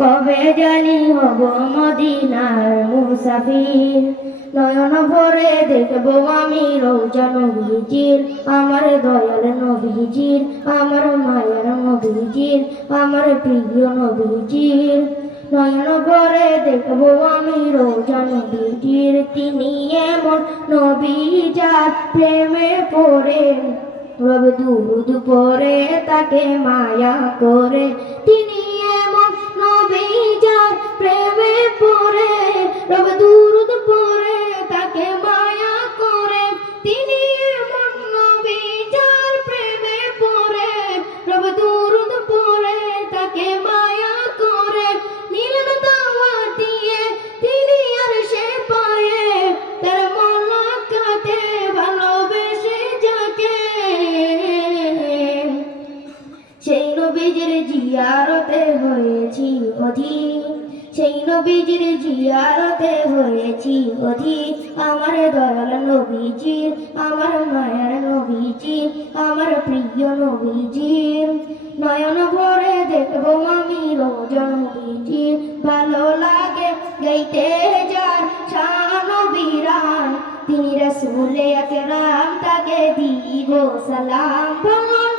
কবে জানি হব মদিনার মুসাফির? নয়ন ভরে দেখব আমি রৌজা নবীজির, আমার দয়াল নবীজির, আমার মায়ের নবীজির, আমার প্রিয় নবীজির। নয়ন ভরে দেখব আমি রোজা নবীজির, তিনি এমন নবী যার প্রেমে পড়ে রব দুরুদ পরে তাকে মায়া করে, তিনি সেই নবীজির জিয়ারতে হয়েছি অধীর সেই নবীজির জিয়ারতে হয়েছি অধীর আমার দয়াল নবীজির, আমার মায়ের নবীজির, আমার প্রিয় নবীজির। নয়ন ভরে দেখব আমি রোজা নবীজির। ভালো লাগে গাইতে যার শান বীরান। তিনি রসুলে আকরাম তাকে দিব সালাম।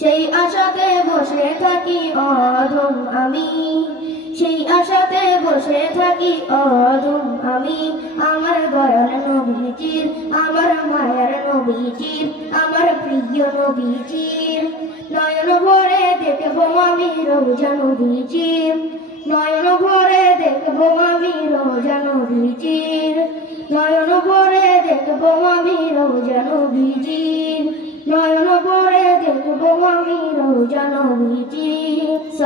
সেই আশাতে বসে থাকি অধম আমি। সেই আশাতে বসে থাকি অধম আমি। আমার দয়াল নবীজির, আমার মায়ের নবীজির, আমার প্রিয় নবীজির। নয়ন ভরে দেখব আমি রোজা নবীজির। নয়ন ভরে দেখব আমি রোজা নবীজির। নয়ন ভরে দেখব আমি রোজা নবীজির। নয়ন ভরে দেখব আমি রোজা নবীজির।